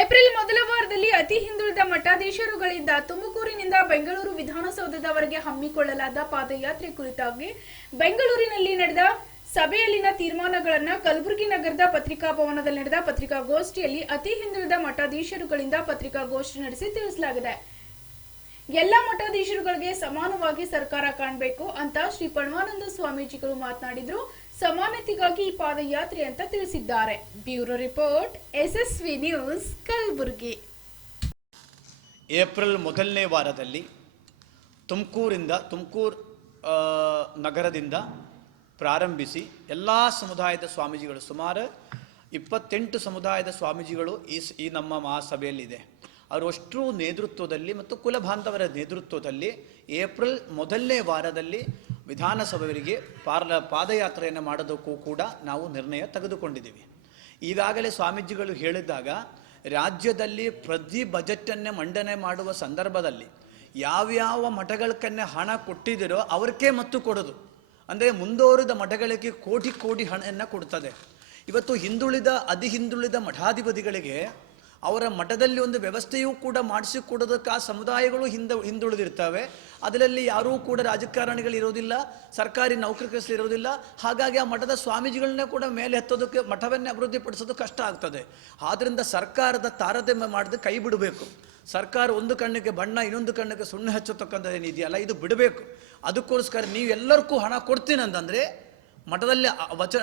April ಮೊದಲ ವಾರದಲ್ಲಿ ಅತಿ ಹಿಂದುಳಿದ ಮಠಾಧೀಶರುಗಳಿಂದ ತುಮಕೂರಿನಿಂದ ಬೆಂಗಳೂರು ವಿಧಾನಸೌಧದವರೆಗೆ ಹಮ್ಮಿಕೊಳ್ಳಲಾದ ಪಾದಯಾತ್ರೆ ಕುರಿತಾಗಿ ಬೆಂಗಳೂರಿನಲ್ಲಿ ನಡೆದ ಸಭೆಯಲ್ಲಿನ ತೀರ್ಮಾನಗಳನ್ನ ಕಲಬುರಗಿ ನಗರದ ಪತ್ರಿಕಾ ಭವನದಲ್ಲಿ ನಡೆದ ಪತ್ರಿಕಾಗೋಷ್ಠಿಯಲ್ಲಿ ಅತಿ ಹಿಂದುಳಿದ ಮಠಾಧೀಶರುಗಳಿಂದ ಪತ್ರಿಕಾಗೋಷ್ಠಿ ನಡೆಸಿ ತಿಳಿಸಲಾಗಿದೆ. ಎಲ್ಲ ಮಠಾಧೀಶರುಗಳಿಗೆ ಸಮಾನವಾಗಿ ಸರ್ಕಾರ ಕಾಣಬೇಕು ಅಂತ ಶ್ರೀ ಪಣವಾನಂದ ಸ್ವಾಮೀಜಿಗಳು ಮಾತನಾಡಿದ್ರು. ಸಮಾನತೆಗಾಗಿ ಈ ಪಾದಯಾತ್ರೆ ಅಂತ ತಿಳಿಸಿದ್ದಾರೆ. Bureau report, SSV news, Kalaburagi. April ಮೊದಲನೇ ವಾರದಲ್ಲಿ ತುಮಕೂರಿಂದ, ತುಮಕೂರು ನಗರದಿಂದ ಪ್ರಾರಂಭಿಸಿ ಎಲ್ಲ ಸಮುದಾಯದ ಸ್ವಾಮೀಜಿಗಳು ಸುಮಾರು ಇಪ್ಪತ್ತೆಂಟು ಸಮುದಾಯದ ಸ್ವಾಮೀಜಿಗಳು ಈ ಈ ನಮ್ಮ ಮಹಾಸಭೆಯಲ್ಲಿದೆ. ಅವರು ಅಷ್ಟೂ ನೇತೃತ್ವದಲ್ಲಿ ಮತ್ತು ಕುಲಬಾಂಧವರ ನೇತೃತ್ವದಲ್ಲಿ ಏಪ್ರಿಲ್ ಮೊದಲನೇ ವಾರದಲ್ಲಿ ವಿಧಾನಸಭೆಯವರಿಗೆ ಪಾರ್ಲ, ಪಾದಯಾತ್ರೆಯನ್ನು ಮಾಡೋದಕ್ಕೂ ಕೂಡ ನಾವು ನಿರ್ಣಯ ತೆಗೆದುಕೊಂಡಿದ್ದೀವಿ. ಈಗಾಗಲೇ ಸ್ವಾಮೀಜಿಗಳು ಹೇಳಿದಾಗ ರಾಜ್ಯದಲ್ಲಿ ಪ್ರತಿ ಬಜೆಟನ್ನೇ ಮಂಡನೆ ಮಾಡುವ ಸಂದರ್ಭದಲ್ಲಿ ಯಾವ್ಯಾವ ಮಠಗಳಕ್ಕನ್ನೇ ಹಣ ಕೊಟ್ಟಿದ್ದೀರೋ ಅವ್ರಿಗೇ ಮತ್ತು ಕೊಡೋದು. ಅಂದರೆ ಮುಂದುವರಿದ ಮಠಗಳಿಗೆ ಕೋಟಿ ಕೋಟಿ ಹಣವನ್ನು ಕೊಡ್ತದೆ. ಇವತ್ತು ಹಿಂದುಳಿದ, ಅತಿ ಹಿಂದುಳಿದ ಮಠಾಧಿಪತಿಗಳಿಗೆ ಅವರ ಮಠದಲ್ಲಿ ಒಂದು ವ್ಯವಸ್ಥೆಯೂ ಕೂಡ ಮಾಡಿಸಿಕೊಡೋದಕ್ಕೆ ಆ ಸಮುದಾಯಗಳು ಹಿಂದ ಹಿಂದುಳಿದಿರ್ತವೆ. ಅದರಲ್ಲಿ ಯಾರೂ ಕೂಡ ರಾಜಕಾರಣಿಗಳು ಇರೋದಿಲ್ಲ, ಸರ್ಕಾರಿ ನೌಕರರು ಇರೋದಿಲ್ಲ. ಹಾಗಾಗಿ ಆ ಮಠದ ಸ್ವಾಮೀಜಿಗಳನ್ನೇ ಕೂಡ ಮೇಲೆ ಹತ್ತೋದಕ್ಕೆ ಮಠವನ್ನೇ ಅಭಿವೃದ್ಧಿಪಡಿಸೋದು ಕಷ್ಟ ಆಗ್ತದೆ. ಆದ್ದರಿಂದ ಸರ್ಕಾರದ ತಾರತಮ್ಯ ಮಾಡಿದ ಕೈ ಬಿಡಬೇಕು. ಸರ್ಕಾರ ಒಂದು ಕಣ್ಣಿಗೆ ಬಣ್ಣ, ಇನ್ನೊಂದು ಕಣ್ಣಿಗೆ ಸುಣ್ಣ ಹಚ್ಚತಕ್ಕಂಥದ್ದು ಏನಿದೆಯಲ್ಲ ಇದು ಬಿಡಬೇಕು. ಅದಕ್ಕೋಸ್ಕರ ನೀವು ಎಲ್ಲರಿಗೂ ಹಣ ಕೊಡ್ತೀನಿ ಅಂತಂದರೆ, ಮಠದಲ್ಲಿ ವಚನ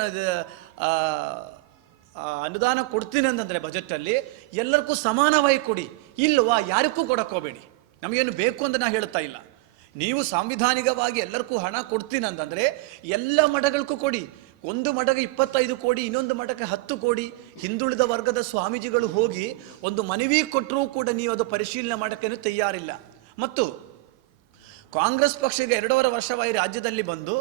ಅನುದಾನ ಕೊಡ್ತೀನಿ ಅಂತಂದರೆ ಬಜೆಟಲ್ಲಿ ಎಲ್ಲರಿಗೂ ಸಮಾನವಾಗಿ ಕೊಡಿ ಇಲ್ಲವಾ ಯಾರಿಗೂ ಕೊಡಕ್ಕೋಬೇಡಿ ನಮಗೇನು ಬೇಕು ಅಂತ ನಾನು ಹೇಳ್ತಾ ಇಲ್ಲ. ನೀವು ಸಾಂವಿಧಾನಿಕವಾಗಿ ಎಲ್ಲರಿಗೂ ಹಣ ಕೊಡ್ತೀನಿ ಅಂತಂದರೆ ಎಲ್ಲ ಮಠಗಳಿಗೂ ಕೊಡಿ. ಒಂದು ಮಠಕ್ಕೆ ಇಪ್ಪತ್ತೈದು ಕೋಟಿ ಇನ್ನೊಂದು ಮಠಕ್ಕೆ ಹತ್ತು ಕೋಟಿ ಹಿಂದುಳಿದ ವರ್ಗದ ಸ್ವಾಮೀಜಿಗಳು ಹೋಗಿ ಒಂದು ಮನವಿ ಕೊಟ್ಟರೂ ಕೂಡ ನೀವು ಅದು ಪರಿಶೀಲನೆ ಮಾಡೋಕ್ಕೇನು ತಯಾರಿಲ್ಲ. ಮತ್ತು ಕಾಂಗ್ರೆಸ್ ಪಕ್ಷಕ್ಕೆ ಎರಡೂವರೆ ವರ್ಷವಾಗಿ ರಾಜ್ಯದಲ್ಲಿ ಬಂದು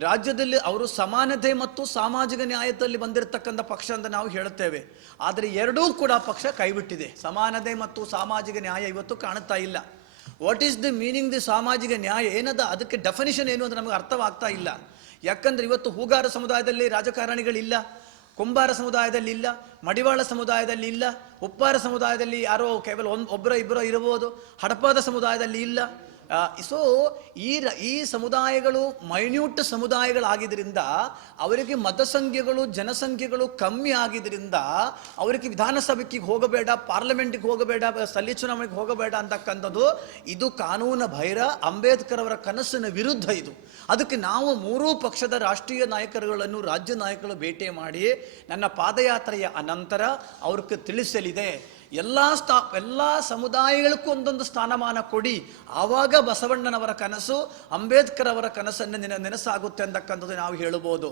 ರಾಜ್ಯದಲ್ಲಿ ಅವರು ಸಮಾನತೆ ಮತ್ತು ಸಾಮಾಜಿಕ ನ್ಯಾಯದಲ್ಲಿ ಬಂದಿರತಕ್ಕಂಥ ಪಕ್ಷ ಅಂತ ನಾವು ಹೇಳುತ್ತೇವೆ. ಆದರೆ ಎರಡೂ ಕೂಡ ಪಕ್ಷ ಕೈಬಿಟ್ಟಿದೆ. ಸಮಾನತೆ ಮತ್ತು ಸಾಮಾಜಿಕ ನ್ಯಾಯ ಇವತ್ತು ಕಾಣುತ್ತಾ ಇಲ್ಲ. What is the meaning the ಸಾಮಾಜಿಕ ನ್ಯಾಯ? ಏನದ? ಅದಕ್ಕೆ ಡೆಫಿನಿಷನ್ ಏನು ಅಂತ ನಮಗೆ ಅರ್ಥವಾಗ್ತಾ ಇಲ್ಲ. ಯಾಕಂದ್ರೆ ಇವತ್ತು ಹೂಗಾರ ಸಮುದಾಯದಲ್ಲಿ ರಾಜಕಾರಣಿಗಳಿಲ್ಲ. ಕುಂಬಾರ ಸಮುದಾಯದಲ್ಲಿ ಇಲ್ಲ. ಮಡಿವಾಳ ಸಮುದಾಯದಲ್ಲಿ ಇಲ್ಲ. ಉಪ್ಪಾರ ಸಮುದಾಯದಲ್ಲಿ ಯಾರೋ ಕೇವಲ ಒಂದು ಒಬ್ಬರ ಇಬ್ಬರೋ ಇರಬಹುದು. ಹಡಪಾದ ಸಮುದಾಯದಲ್ಲಿ ಇಲ್ಲ. ಸೊ ಈ ಈ ಸಮುದಾಯಗಳು ಮೈನ್ಯೂಟ್ ಸಮುದಾಯಗಳಾಗಿದ್ದರಿಂದ ಅವರಿಗೆ ಮತಸಂಖ್ಯೆಗಳು, ಜನಸಂಖ್ಯೆಗಳು ಕಮ್ಮಿ ಆಗಿದ್ದರಿಂದ ಅವರಿಗೆ ವಿಧಾನಸಭೆಗೆ ಹೋಗಬೇಡ ಪಾರ್ಲಿಮೆಂಟಿಗೆ ಹೋಗಬೇಡ ಸ್ಥಳೀಯ ಚುನಾವಣೆಗೆ ಹೋಗಬೇಡ ಅಂತಕ್ಕಂಥದ್ದು, ಇದು ಕಾನೂನು ಭೈರ ಅಂಬೇಡ್ಕರ್ ಅವರ ಕನಸಿನ ವಿರುದ್ಧ ಇದು. ಅದಕ್ಕೆ ನಾವು ಮೂರೂ ಪಕ್ಷದ ರಾಷ್ಟ್ರೀಯ ನಾಯಕರುಗಳನ್ನು, ರಾಜ್ಯ ನಾಯಕರು ಭೇಟಿ ಮಾಡಿ, ನನ್ನ ಪಾದಯಾತ್ರೆಯ ಅನಂತರ ಅವ್ರಿಗೆ ತಿಳಿಸಲಿದೆ. ಎಲ್ಲ ಸ್ಥಾ ಎಲ್ಲ ಸಮುದಾಯಗಳಿಗೂ ಒಂದೊಂದು ಸ್ಥಾನಮಾನ ಕೊಡಿ. ಆವಾಗ ಬಸವಣ್ಣನವರ ಕನಸು ಅಂಬೇಡ್ಕರ್ ಅವರ ಕನಸನ್ನು ನೆನ ನೆನಸಾಗುತ್ತೆ ಅಂತಕ್ಕಂಥದ್ದು ನಾವು ಹೇಳಬಹುದು